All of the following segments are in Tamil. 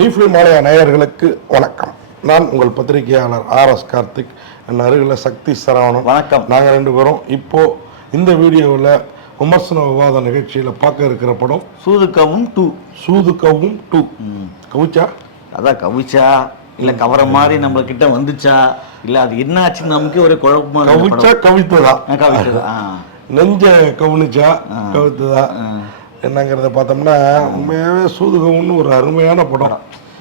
நீஃப்லி மாலையா நேயர்களுக்கு வணக்கம். நான் உங்கள் பத்திரிகையாளர் RS கார்த்திக். என் அருகில் சக்தி சரவணன். வணக்கம். நாங்கள் ரெண்டு பேரும் இப்போ இந்த வீடியோவில் விமர்சன விவாத நிகழ்ச்சியில் பார்க்க இருக்கிற படம் சூதுக்கவும் 2. சூதுக்கவும் 2. கவிச்சா அதான் கவிச்சா இல்ல கவர மாதிரி நம்ம கிட்ட வந்துச்சா இல்ல அது என்ன ஆச்சுன்னு நமக்கு ஒரு குழப்பமா கவிச்சா கவித்ததா கவிச்சதா நெஞ்ச கவனிச்சா கவித்ததா என்னங்கிறத பார்த்தோம்னா உண்மையாவே சூதுகவுன்னு ஒரு அருமையான படம்.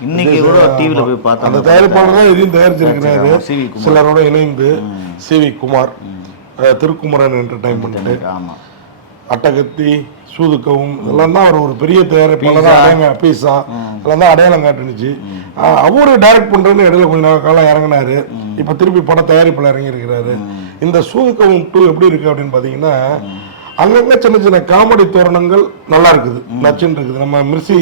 இன்னைக்கு கூட டிவில போய் பார்த்தோம். அந்த தயாரிப்பாளர் தான் இதையும் தயாரிச்சிருக்கிறாரு சிலரோட இணைந்து. சிவி குமார், திருக்குமரன் என்டர்டைன்மெண்ட், அட்டகத்தி, சூதுக்கவும் இதெல்லாம் தான் அவர் ஒரு பெரிய தயாரிப்பாளர். பீஸா இதெல்லாம் தான் அடையாளம் காட்டுனுச்சு. அவரு டைரக்ட் பண்றதுன்னு இடையில கொஞ்ச காலம் இறங்கினாரு. இப்ப திருப்பி படம் தயாரிப்பில் இறங்கி இருக்கிறாரு. இந்த சூதுக்கவும் 2 எப்படி இருக்கு அப்படின்னு பாத்தீங்கன்னா, அங்கங்க சின்ன சின்ன காமெடி தோரணங்கள் நல்லா இருக்குது, நச்சுன்னு இருக்குது. நம்ம மிர்சி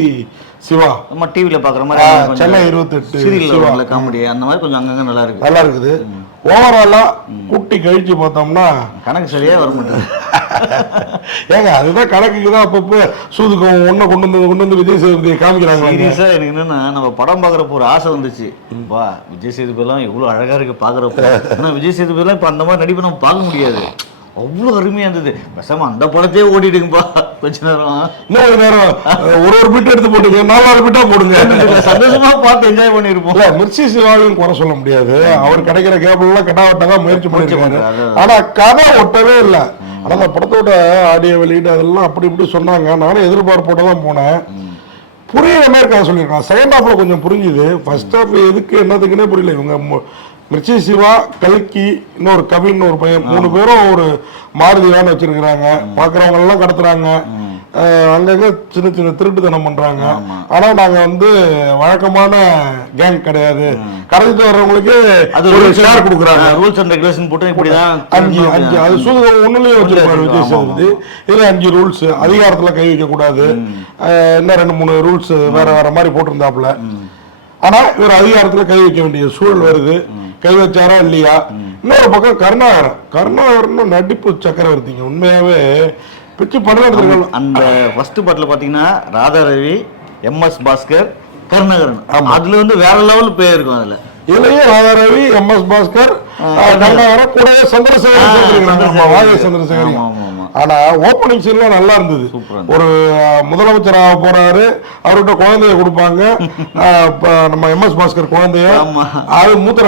சிவா நம்ம டிவில பாக்குற மாதிரி சென்னை 28 சீரியல் காமெடி அந்த மாதிரி கொஞ்சம் அங்கங்க நல்லா இருக்குது. ஓவராலா கூட்டி கழிச்சு பார்த்தோம்னா கணக்கு சரியா வர மாட்டேங்குது. ஏங்க அதுதான் கணக்குக்கு தான் அப்பப்போ சூதுக்கம் ஒன்ன கொண்டு வந்து விஜய் சேதுபதியை காமிக்கிறாங்க. சீரியஸா எனக்கு என்னன்னா, நம்ம படம் பாக்குறப்போ ஒரு ஆசை வந்துச்சு. வா விஜய் சேதுபதி எல்லாம் எவ்வளவு அழகா இருக்கு பாக்குறப்போ. ஆனா விஜய் சேதுபதி எல்லாம் இப்ப அந்த மாதிரி நடிப்பு நம்ம பார்க்க முடியாது. அவ்வளோ அருமையா இருந்தது. பேசாம அந்த படத்தையே ஓடிடுங்கப்பா கொஞ்ச நேரம். இன்னொரு நேரம் ஒரு பிட் எடுத்து போட்டுங்க, 4 பிட்டா போடுங்க, சந்தோஷமா பார்த்து என்ஜாய் பண்ணிருப்போம். மிர்சி சிவாவையும் குறை சொல்ல முடியாது. அவர் கிடைக்கிற கேபிள் எல்லாம் கட்டாவட்டாதான் முயற்சி பண்ணிருக்காரு. ஆனா கதை ஒட்டவே இல்லை. ஆனா அந்த படத்தோட ஆடியோ வெளியீடு அதெல்லாம் அப்படி இப்படி சொன்னாங்க. நானும் எதிர்பார்ப்போட தான் போனேன். புரியுற மாதிரி கதை சொல்லியிருக்கான். செகண்ட் ஹாஃப்ல கொஞ்சம் புரிஞ்சுது. ஃபர்ஸ்ட் ஹாஃப் எதுக்கு என்னதுக்குன்னே புரியல. இவங்க மிர்ச்சி சிவா, கல்கி, இன்னொரு கவின் ஒரு பையன், 3 பேரும் ஒரு மாருதி வேன் வச்சிருக்கிறாங்க. பாக்குறவங்க எல்லாம் கடத்துறாங்க. அங்கங்க சின்ன சின்ன திருட்டுத்தனம் பண்றாங்க. ஆனா நாங்க வழக்கமான கேங் கிடையாது. கடத்திட்டு வர்றவங்களுக்கு ஒரு ஷேர் கொடுக்குறாங்க. ரூல்ஸ் அண்ட் ரெகுலேஷன் போட்டு இப்படிதான் 5 அது சூதுகம் ஒண்ணுலயே வச்சிருப்பாரு விஜய் சேதுபதி. இதுல 5 ரூல்ஸ். அதிகாரத்துல கை வைக்க கூடாது. இன்னும் 2-3 ரூல்ஸ் வேற வேற மாதிரி போட்டிருந்தாப்புல. ஆனா இவர் அதிகாரத்துல கை வைக்க வேண்டிய சூழல் வருது. கை வச்சாரா இல்லையா? இன்னொரு பக்கம் கருணாகரன் நடிப்பு சக்கரவர்த்திங்க. உண்மையாவே பிச்சு படம் எடுத்துருக்காங்க. அந்த ஃபர்ஸ்ட் பாட்டுல பாத்தீங்கன்னா ராதா ரவி, MS பாஸ்கர், கருணாகரன். அதுல வேற லெவல் பேர் இருக்கும். அதுல இதுலயே ராதா ரவி, MS பாஸ்கர், கருணாகரன் கூட சந்திரசேகர். ஆனா ஓப்பனிங் சீன்லாம் நல்லா இருந்தது. ஒரு முதலமைச்சராக போறாரு, அவர்கிட்ட குழந்தைய கொடுப்பாங்க. நம்ம MS பாஸ்கர் குழந்தைய அது மூத்த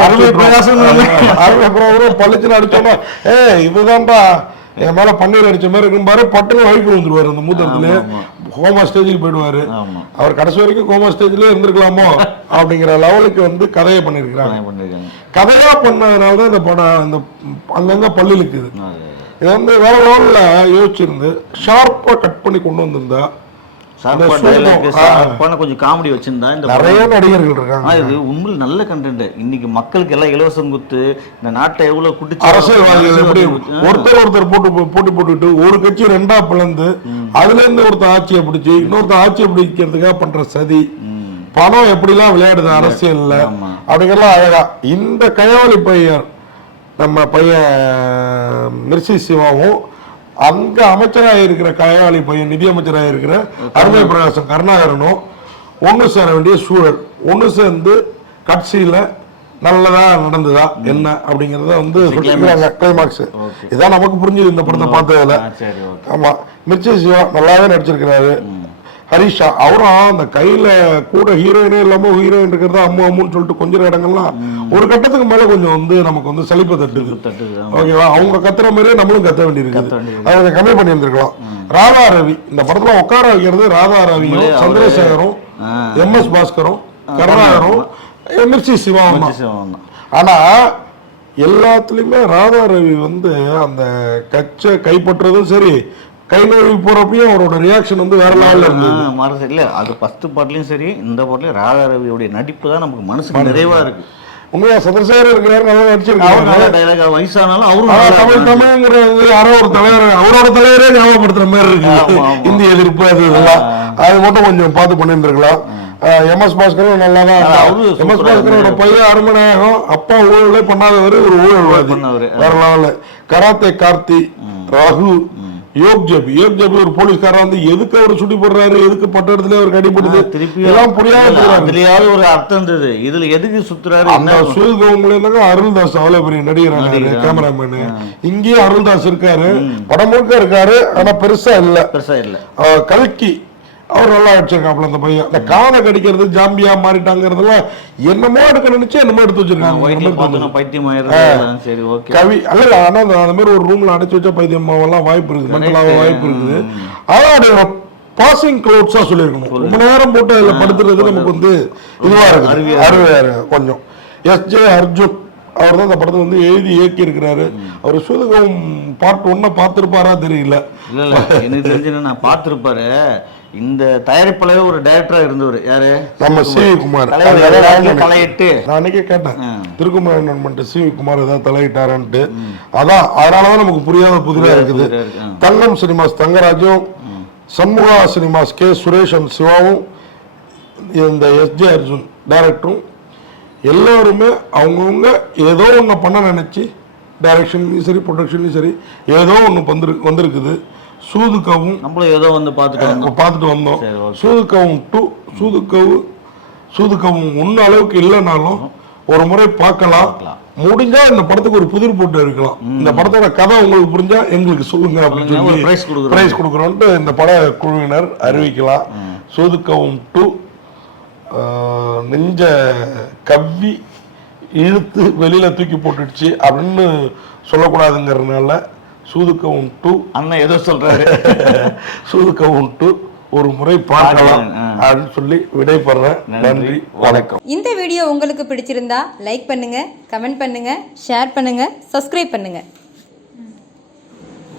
பள்ளிச்சு அடிச்சோன்னா இதுதான்டா என் மேல பன்னீர் அடிச்ச மாதிரி இருக்கும் பாரு, பட்டுன்னு வழிக்கு வந்துருவாரு. அந்த மூத்தத்துல கோமா ஸ்டேஜுக்கு போயிடுவாரு. அவர் கடைசி வரைக்கும் கோமா ஸ்டேஜ்லயே இருந்திருக்கலாமோ அப்படிங்கிற லெவலுக்கு கதையை பண்ணிருக்கிறாங்க. கதையா பண்ணதுனாலதான் இந்த படம் இந்த அங்கங்க பள்ளி இருக்குது. இது வேற லெவல்ல யோசிச்சிருந்து ஷார்ப்பா கட் பண்ணி கொண்டு வந்திருந்தா, கொஞ்சம் காமெடி வச்சிருந்தா, நிறைய நடிகர்கள் இருக்காங்க. இது உண்மையில் நல்ல கண்டென்ட். இன்னைக்கு மக்களுக்கு எல்லாம் இலவசம் கொடுத்து இந்த நாட்டை எவ்வளவு குடிச்சு அரசியல்வாதிகள் எப்படி ஒருத்தர் போட்டி போட்டுட்டு ஒரு கட்சி 2ஆ பிளந்து அதுல இருந்து ஒருத்தர் ஆட்சியை பிடிச்சி இன்னொருத்தர் ஆட்சியை பிடிக்கிறதுக்காக பண்ற சதி, பணம் எப்படிலாம் விளையாடுது அரசியல்ல அப்படிங்கலாம் அழகா. இந்த கையாவளி பையன் நம்ம பையன் மிர்சி சிவாவும், அங்க அமைச்சராக இருக்கிற கையாளி பையன் நிதி அமைச்சராக இருக்கிற அருமை பிரகாசம் கருணாகரனும் ஒன்று சேர வேண்டிய சூழல். ஒன்று சேர்ந்து கட்சியில நல்லதா நடந்ததா என்ன அப்படிங்கறத கிளைமாக்ஸ். இதான் நமக்கு புரிஞ்சுது இந்த படத்தை பார்த்ததுல. ஆமா, மிர்ச்சி சிவா நல்லாவே நடிச்சிருக்கிறாரு. ஹரிஷா அவரும் அந்த கையில கூட ஹீரோயினே இல்லாம ஹீரோயின் இருக்கிறதா அம்முன்னு சொல்லிட்டு கொஞ்சம் இடங்கள்லாம் ஒரு கட்டத்துக்கு மேல கொஞ்சம் நமக்கு சலிப்பை தட்டுது. ஓகேவா? அவங்க கத்துற மாதிரியே நம்மளும் கத்த வேண்டியிருக்கு. அதை கம்மி பண்ணி இருந்திருக்கலாம். ராதா ரவி இந்த படத்துல உட்கார வைக்கிறது ராதா ரவியும் சந்திரசேகரும் MS பாஸ்கரும் கருணாகரும் மிர்ச்சி சிவாவும். ஆனா எல்லாத்துலயுமே ராதா ரவி அந்த கட்சை கைப்பற்றதும் சரி, கை நழுவி போறப்பயும் அவரோட ரியாக்ஷன் வேற லெவல்ல இருந்தது. இல்ல அது ஃபர்ஸ்ட் பாட்லயும் சரி, இந்த பாட்லயும் ராதா ரவியோட நடிப்பு தான் நமக்கு மனசுக்கு நிறைவா இருக்கு. உண்மையா சந்திரசேகர் இருக்கிறாரு, நல்லா நடிச்சிருக்காரு. வயசானாலும் அவரும் தமிழ்ங்கிற யாரோ ஒரு தலைவர், அவரோட தலைவரே ஞாபகப்படுத்துற மாதிரி இருக்கு. இந்திய எதிர்ப்பு அது இதெல்லாம் அது மட்டும் கொஞ்சம் பார்த்து பண்ணியிருந்திருக்கலாம். MS பாஸ்கரும் நல்லாதான். MS பாஸ்கரோட பையன் அருமநாயகம் அப்பா ஊழலே பண்ணாதவர், ஒரு ஊழல்வாதி வேற லெவல்ல. கராத்தே கார்த்தி, ரகு, யோக் ஜேபி ஒரு போலீஸ்காரன் வந்து எதுக்கு அவர் சுட்டி போடுறாரு, எதுக்கு பட்ட இடத்துல அவருக்கு அடிபடுது, திருப்பி எல்லாம் புரியாம அதுலயாவது ஒரு அர்த்தம் இருந்தது. இதுல எதுக்கு சுத்துறாரு? அந்த சூதுகவுங்கள அருள்தாஸ் அவ்வளவு பெரிய நடிகர், கேமராமேனு. இங்கேயும் அருள்தாஸ் இருக்காரு, படம் முழுக்க இருக்காரு, ஆனா பெருசா இல்ல. கல்கி அவர் நல்லா அடிச்சிருக்காப்ல அந்த பையன். அந்த காதை கடிக்கிறது ஜாம்பியா மாறிட்டாங்கிறதெல்லாம் என்னமோ எடுக்க நினைச்சு என்னமோ எடுத்து வச்சிருக்காங்க. கவி அல்ல, ஆனா அந்த மாதிரி ஒரு ரூம்ல அடைச்சு வச்சா பைத்தியமாவெல்லாம் வாய்ப்பு இருக்குது, மென்டலாக வாய்ப்பு இருக்குது. அதான் பாசிங் க்ளோத்ஸா சொல்லியிருக்கணும். ரொம்ப நேரம் போட்டு அதுல படுத்துறது நமக்கு வந்து இதுவா இருக்கு, அருமையா இருக்கு கொஞ்சம். எஸ்.ஜே. அர்ஜுன் அவர் தான் இந்த படத்தை வந்து எழுதி இயக்கி இருக்கிறாரு. அவர் சூதுகம் பார்ட் 1 பார்த்திருப்பாரா தெரியல. இல்ல எனக்கு தெரிஞ்சு நான் பார்த்திருப்பாரு. இந்த தயாரிப்பாளர் ஒரு டைரக்டரா இருந்தவர் யாரு, நம்ம சி.வி. குமார். தலையிட்டு நான் அன்னைக்கே கேட்டேன், திருக்குமரன் சி.வி. குமார் ஏதாவது தலையிட்டாரான்ட்டு. அதான் அதனாலதான் நமக்கு புரியாத புதிரா இருக்குது. தங்கம் சினிமாஸ் தங்கராஜும், Shanmuga cinemas K Suresh and சிவாவும், இந்த எஸ்.ஜே. அர்ஜுன் டைரக்டரும் எல்லாருமே அவங்கவுங்க ஏதோ ஒன்று பண்ண நினைச்சு டைரக்ஷன்லையும் சரி ப்ரொடக்ஷன்லையும் சரி ஏதோ ஒன்று வந்திருக்குது. சூதுகவும் நம்மளும் ஏதோ வந்து பார்த்துட்டு வந்தோம். சூதுகவும் 2 சூதுகவும் 1 அளவுக்கு இல்லைனாலும் ஒரு முறை பார்க்கலாம். முடிஞ்சா இந்த படத்துக்கு ஒரு புதிர் போட்டு இருக்கலாம். இந்த படத்தோட கதை உங்களுக்கு புரிஞ்சா எங்களுக்கு சொல்லுங்க அப்படின்னு சொல்லி பிரைஸ் கொடுக்குறோன்ட்டு இந்த பட குழுவினர் அறிவிக்கலாம். சூதுகவும் 2 நெஞ்ச கவ்வி இழுத்து வெளியில தூக்கி போட்டுடுச்சு அப்படின்னு சொல்லக்கூடாதுங்கிறதுனால சூதுகவும் 2 அண்ணன் ஏதோ சொல்றாரு. சூதுகவும் 2 ஒரு முறை பார்க்கலாம் அப்படின்னு சொல்லி விடைபெறேன். நன்றி, வணக்கம். இந்த வீடியோ உங்களுக்கு பிடிச்சிருந்தா லைக் பண்ணுங்க, கமெண்ட் பண்ணுங்க, ஷேர் பண்ணுங்க, சப்ஸ்கிரைப் பண்ணுங்க.